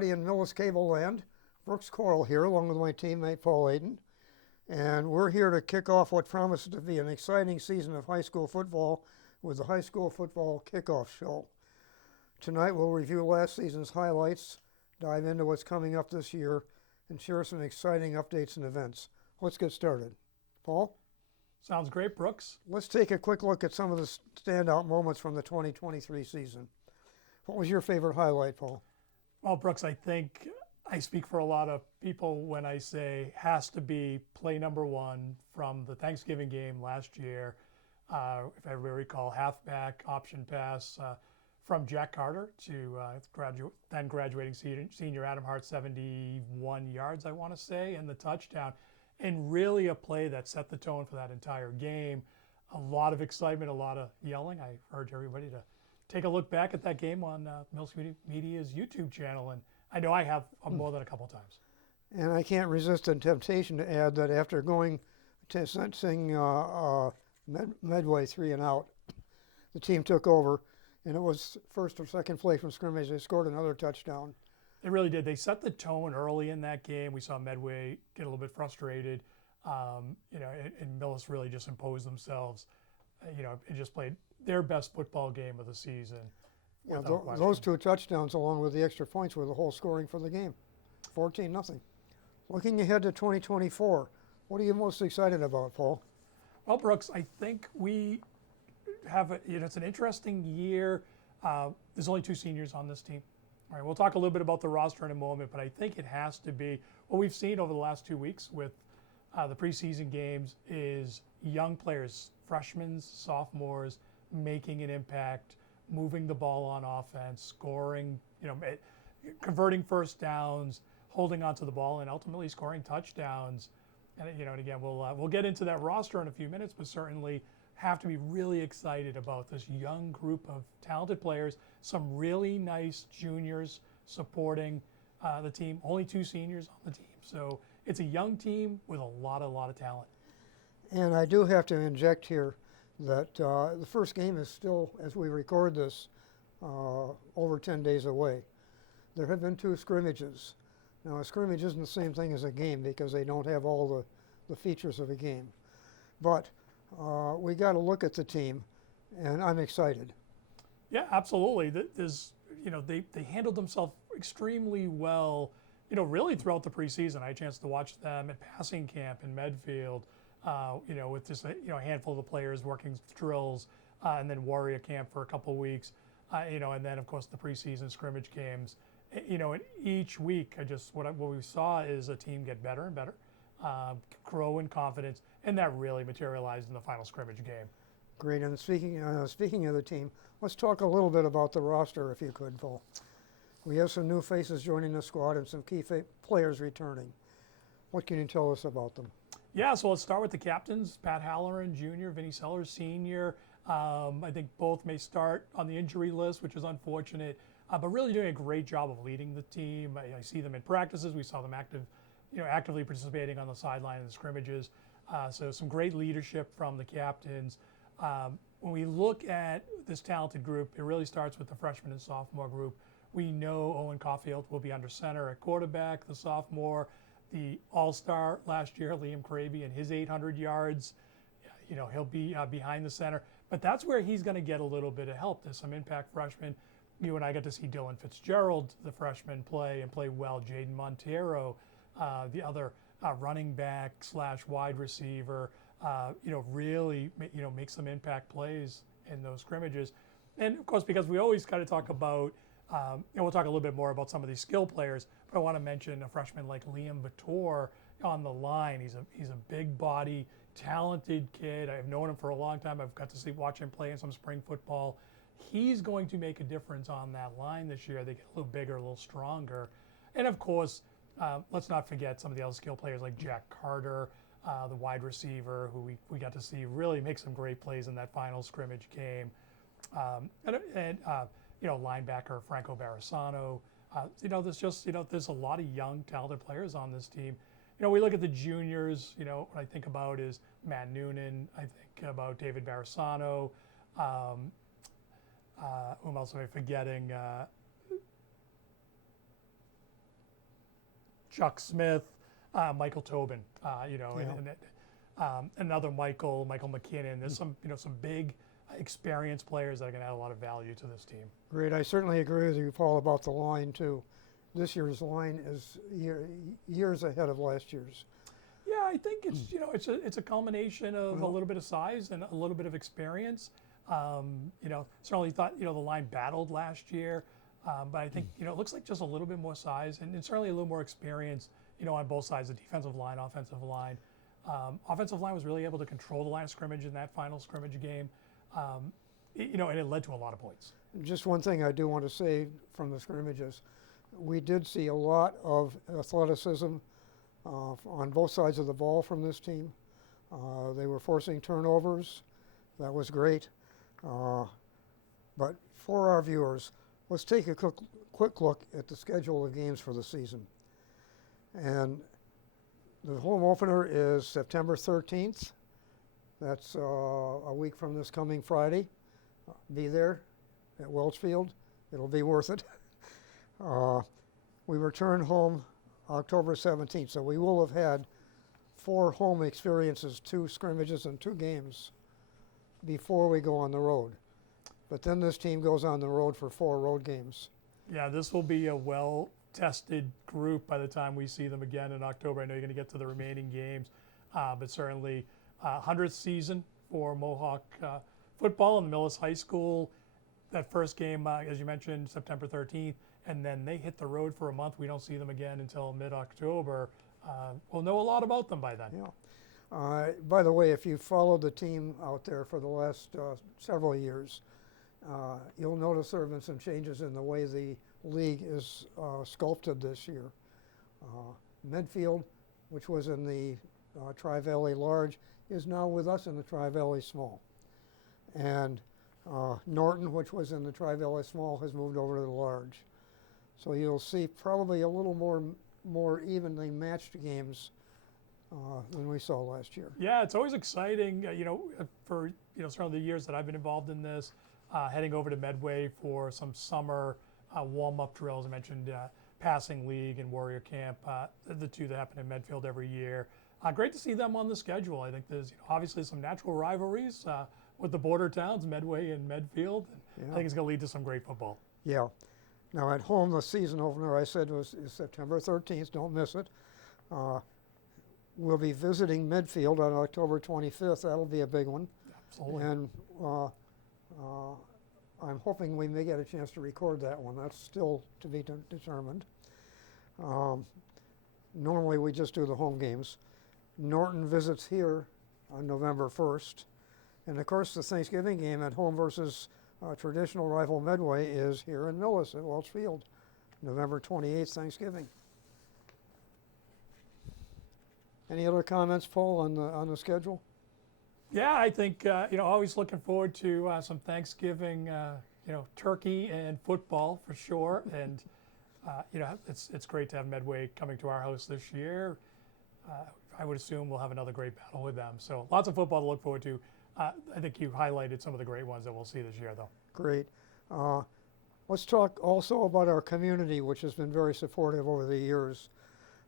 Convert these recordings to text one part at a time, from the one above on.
everybody in Millis Cable Land. Brooks Corl here, along with my teammate Paul Aten. And we're here to kick off what promises to be an exciting season of high school football with the High School Football Kickoff Show. Tonight we'll review last season's highlights, dive into what's coming up this year, and share some exciting updates and events. Let's get started. Paul? Sounds great, Brooks. Let's take a quick look at some of the standout moments from the 2023 season. What was your favorite highlight, Paul? Well, Brooks, I think I speak for a lot of people when I say has to be play number one from the Thanksgiving game last year. If I recall, halfback option pass from Jack Carter to then graduating senior Adam Hart, 71 yards, I want to say, and the touchdown. And really a play that set the tone for that entire game. A lot of excitement, a lot of yelling. I urge everybody to take a look back at that game on Mills Media's YouTube channel, and I know I have more than a couple times. And I can't resist the temptation to add that after going to sensing Medway 3 and out, the team took over, and it was first or second play from scrimmage. They scored another touchdown. They really did. They set the tone early in that game. We saw Medway get a little bit frustrated, and Millis really just imposed themselves. It just played their best football game of the season. Yeah, those two touchdowns, along with the extra points, were the whole scoring for the game. 14-0. Looking ahead to 2024, what are you most excited about, Paul? Well, Brooks, I think we have it's an interesting year. There's only 2 seniors on this team. All right, we'll talk a little bit about the roster in a moment, but I think it has to be what we've seen over the last 2 weeks with the preseason games is young players, freshmen, sophomores, making an impact, moving the ball on offense, scoring, converting first downs, holding onto the ball, and ultimately scoring touchdowns. And again, we'll get into that roster in a few minutes, but certainly have to be really excited about this young group of talented players. Some really nice juniors supporting the team. Only 2 seniors on the team, so it's a young team with a lot of talent. And I do have to inject here that the first game is still, as we record this, over 10 days away. There have been 2 scrimmages. Now, a scrimmage isn't the same thing as a game because they don't have all the features of a game. But we got to look at the team, and I'm excited. Yeah, absolutely. There's, they handled themselves extremely well, really throughout the preseason. I had a chance to watch them at passing camp in Medfield. With just a handful of the players working drills, and then warrior camp for a couple weeks, and then of course the preseason scrimmage games. And each week, what we saw is a team get better and better, grow in confidence, and that really materialized in the final scrimmage game. Great. And speaking of the team, let's talk a little bit about the roster, if you could, Paul. We have some new faces joining the squad and some key players returning. What can you tell us about them? Yeah, so let's start with the captains, Pat Halloran Jr., Vinny Sellers Sr. I think both may start on the injury list, which is unfortunate, but really doing a great job of leading the team. I see them in practices. We saw them actively participating on the sideline in the scrimmages. So some great leadership from the captains. When we look at this talented group, it really starts with the freshman and sophomore group. We know Owen Caulfield will be under center at quarterback, the sophomore. The all-star last year, Liam Cravey, and his 800 yards, he'll be behind the center. But that's where he's going to get a little bit of help. There's some impact freshmen. You and I got to see Dylan Fitzgerald, the freshman, play well. Jaden Montero, the other running back / wide receiver, really make some impact plays in those scrimmages. And of course, because we always got to talk about, we'll talk a little bit more about some of these skill players, but I want to mention a freshman like Liam Vittor on the line. He's a big body, talented kid. I've known him for a long time. I've got to watch him play in some spring football. He's going to make a difference on that line this year. They get a little bigger, a little stronger. And of course, let's not forget some of the other skill players like Jack Carter, the wide receiver, who we got to see really make some great plays in that final scrimmage game. Linebacker Franco Barasano. There's a lot of young, talented players on this team. We look at the juniors. What I think about is Matt Noonan. I think about David Barasano. Whom else am I forgetting? Chuck Smith, Michael Tobin, Yeah. and another Michael McKinnon. There's some big experienced players that are going to add a lot of value to this team. Great. I certainly agree with you, Paul, about the line too. This year's line is years ahead of last year's. Yeah, I think it's a culmination of a little bit of size and a little bit of experience. Certainly thought the line battled last year, but I think it looks like just a little bit more size and certainly a little more experience on both sides, the defensive line, offensive line. Offensive line was really able to control the line of scrimmage in that final scrimmage game, and it led to a lot of points. Just one thing I do want to say from the scrimmages, we did see a lot of athleticism on both sides of the ball from this team. They were forcing turnovers. That was great. But for our viewers, let's take a quick look at the schedule of games for the season. And the home opener is September 13th. That's a week from this coming Friday. Be there at Welch Field. It'll be worth it. We return home October 17th, so we will have had 4 home experiences, 2 scrimmages and 2 games before we go on the road. But then this team goes on the road for 4 road games. Yeah, this will be a well-tested group by the time we see them again in October. I know you're going to get to the remaining games, but certainly 100th season for Mohawk football in the Millis High School. That first game, as you mentioned, September 13th, and then they hit the road for a month. We don't see them again until mid-October. We'll know a lot about them by then. Yeah. By the way, if you followed the team out there for the last several years, you'll notice there have been some changes in the way the league is sculpted this year. Medfield, which was in the Tri-Valley Large, is now with us in the Tri-Valley Small. And Norton, which was in the Tri-Valley Small, has moved over to the Large. So you'll see probably a little more evenly matched games than we saw last year. Yeah, it's always exciting, for some of the years that I've been involved in this, heading over to Medway for some summer warm-up drills. I mentioned Passing League and Warrior Camp, the 2 that happen in Medfield every year. Great to see them on the schedule. I think there's obviously some natural rivalries with the border towns, Medway and Medfield. And I think it's going to lead to some great football. Yeah. Now at home, the season opener I said is September 13th. Don't miss it. We'll be visiting Medfield on October 25th. That'll be a big one. Absolutely. And I'm hoping we may get a chance to record that one. That's still to be determined. Normally we just do the home games. Norton visits here on November 1st. And of course the Thanksgiving game at home versus traditional rival Medway is here in Millis at Welch Field, November 28th, Thanksgiving. Any other comments, Paul, on the schedule? Yeah, I think always looking forward to some Thanksgiving, turkey and football for sure. And it's great to have Medway coming to our house this year. I would assume we'll have another great battle with them. So lots of football to look forward to. I think you highlighted some of the great ones that we'll see this year, though. Great. Let's talk also about our community, which has been very supportive over the years.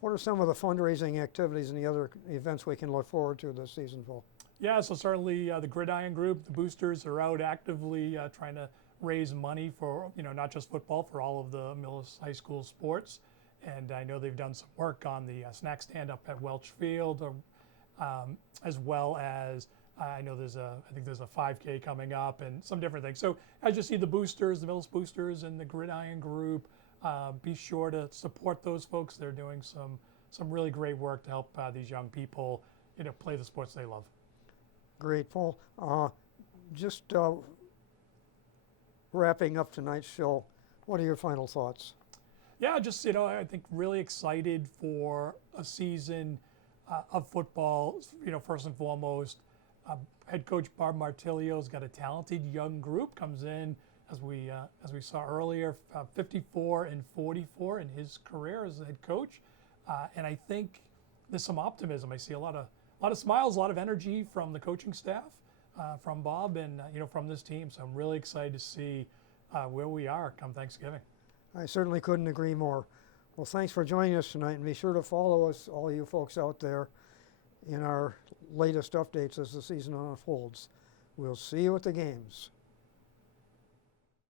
What are some of the fundraising activities and the other events we can look forward to this season, Paul? Yeah, so certainly the Gridiron Group, the boosters are out actively trying to raise money for, not just football, for all of the Millis High School sports. And I know they've done some work on the snack stand up at Welch Field, as well as I think there's a 5K coming up and some different things. So as you see the boosters, the Millis boosters and the Gridiron Group, be sure to support those folks. They're doing some really great work to help these young people, play the sports they love. Great, Paul. Just wrapping up tonight's show, what are your final thoughts? Yeah, just, I think really excited for a season of football, first and foremost. Head coach Barb Martilio's got a talented young group, comes in, as we saw earlier, 54 and 44 in his career as a head coach. And I think there's some optimism. I see a lot of smiles, a lot of energy from the coaching staff, from Bob and, from this team. So I'm really excited to see where we are come Thanksgiving. I certainly couldn't agree more. Well, thanks for joining us tonight, and be sure to follow us, all you folks out there, in our latest updates as the season unfolds. We'll see you at the games.